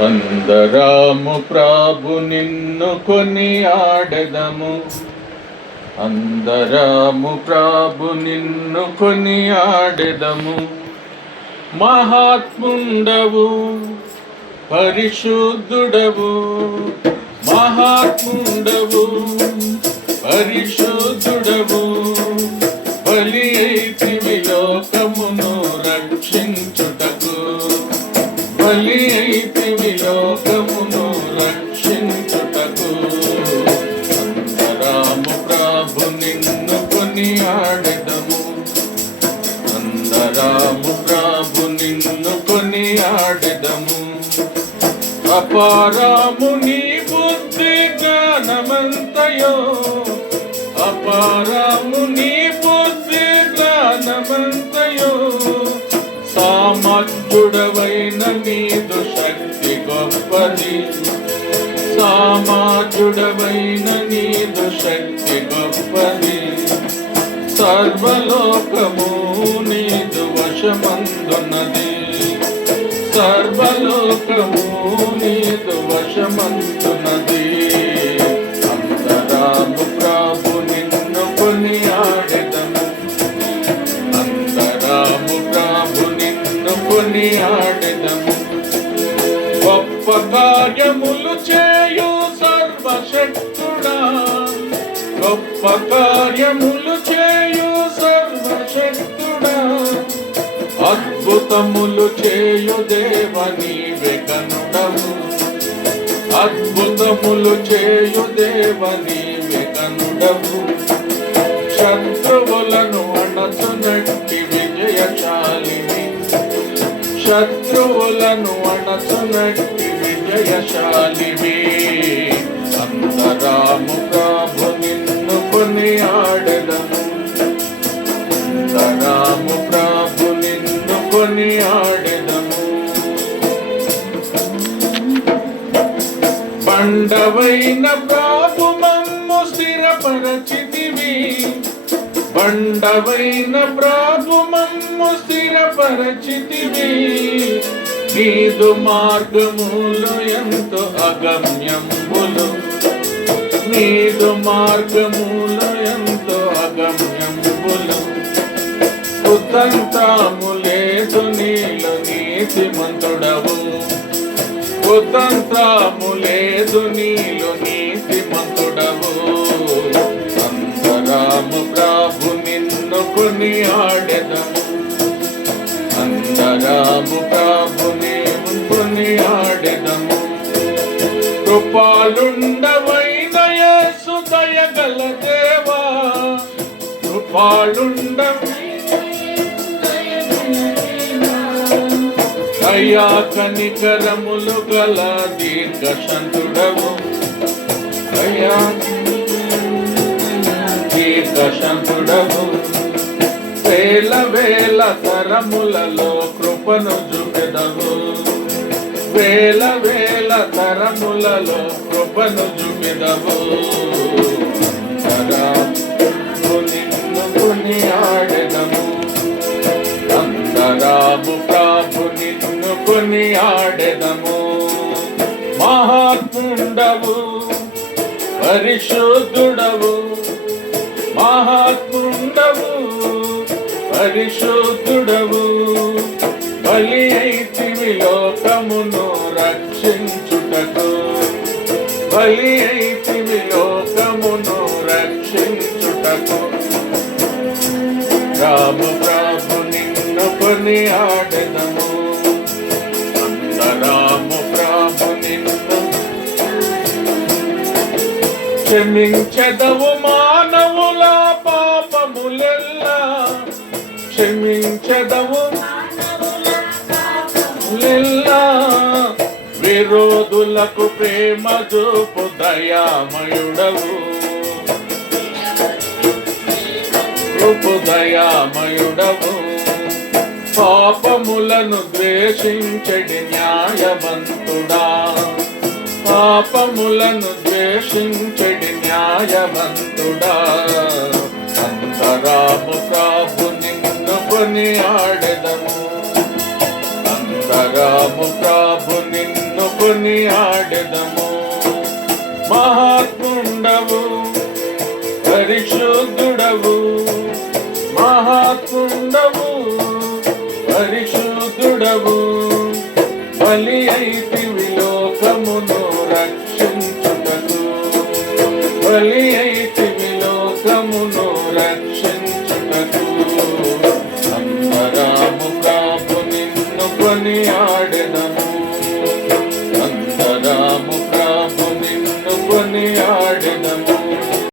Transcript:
అందరము ప్రభు నిన్ను కొనియాడెదము, అందరము ప్రభు నిన్ను కొనియాడెదము. మహాత్ముండవు పరిశుద్ధుడవు, మహాత్ముండవు పరిశుద్ధుడవు, బలి అయితివి లోకమును రక్షించుటకు, బలి అయితివి లోకమును రక్షించుటకు. అందరము ప్రభు నిన్ను కొనియాడెదము, అందరము ప్రభు నిన్ను కొనియాడెదము. అపారము నీ బుద్ధి జ్ఞానమంతయో, అపారము నీ బుద్ధి జ్ఞానమంతయో, సామర్థ్యుడవైన నీదు శక్తి గొప్పది, సామర్థ్యుడవైన నీదు శక్తి గొప్పది. సర్వలోకము నీదు వశమందున్నది, సర్వలోకము నీదు వశమందున్నది. అందరము ప్రభు నిన్ను కొనియాడెదము, అందరము ప్రభు నిన్ను కొనియాడెదము. గొప్ప కార్యములు చేయు సర్వశక్తుడా, గొప్ప కార్యములు చేయు సర్వశక్తుడా, అద్భుతములు చేయు దేవ నీవే కనుడవు, అద్భుతములు చేయు దేవ నీవే కనుడవు. శత్రువులను అణచునట్టి విజయశాలిని, శత్రువులను అణచునట్టి విజయశాలివి. అందరము ప్రభు నిన్ను కొనియాడెదము, అందరము ప్రభు నిన్ను కొనియాడెదము. బండవైన ప్రభు మమ్ము స్థిరపరచితివి, బండవైన ప్రభు మమ్ము స్థిరపరచితివి. నీదు మార్గములు ఎంతో అగమ్యములు, నీదు మార్గములు ఎంతో అగమ్యములు. కుతంత్రము లేదు నీలో నీతిమంతుడవు, కుతంత్రము లేదు నీలో నీతిమంతుడవు. అందరము ప్రభు నిన్ను కొనియాడెదము, అందరము ప్రభు నిన్ను కొనియాడెదము. కృపాలుండవైన యేసు దయగల దేవా, కృపాలుండవైన దయా కనికరములు గల దీర్ఘశాంతుడవు, దయా దీర్ఘశాంతుడవు. వేల వేల తరములలో కృపను చూపెదవు, వేల వేల తరములలో కృపను చూపెదవు. అందరము నిన్ను కొనియాడెదము, అందరము ప్రభు నిన్ను కొనియాడెదము. మహాత్ముండవు పరిశుద్ధుడవు, మహాత్ముండవు పరిశుద్ధుడవు, బలి అయితివి లోకమును రక్షించుటకు, బలి అయితివి లోకమును రక్షించుటకు. రాము ప్రభు నిన్ను కొనియాడెదము, అందరము ప్రభు నిన్ను. క్షమించెదవు మానవుల పాపములెల్లా, క్షమించెదవు మానవులెల్లా. విరోధులకు ప్రేమ చూపు దయామయుడవు, కృపు దయామయుడవు. పాపములను ద్వేషించెడి న్యాయవంతుడా, పాపములను ద్వేషించెడి న్యాయవంతుడా. అందరము ప్రభు నిన్ను కొనియాడెదము, అందరము ప్రభు నిన్ను కొని ఆడెదము. మహాత్ముండవు పరిశుద్ధుడవు, మహాత్ముండవు పరిశుద్ధుడవు, బలి అయితివి లోకమును రక్షించుటకు, బలి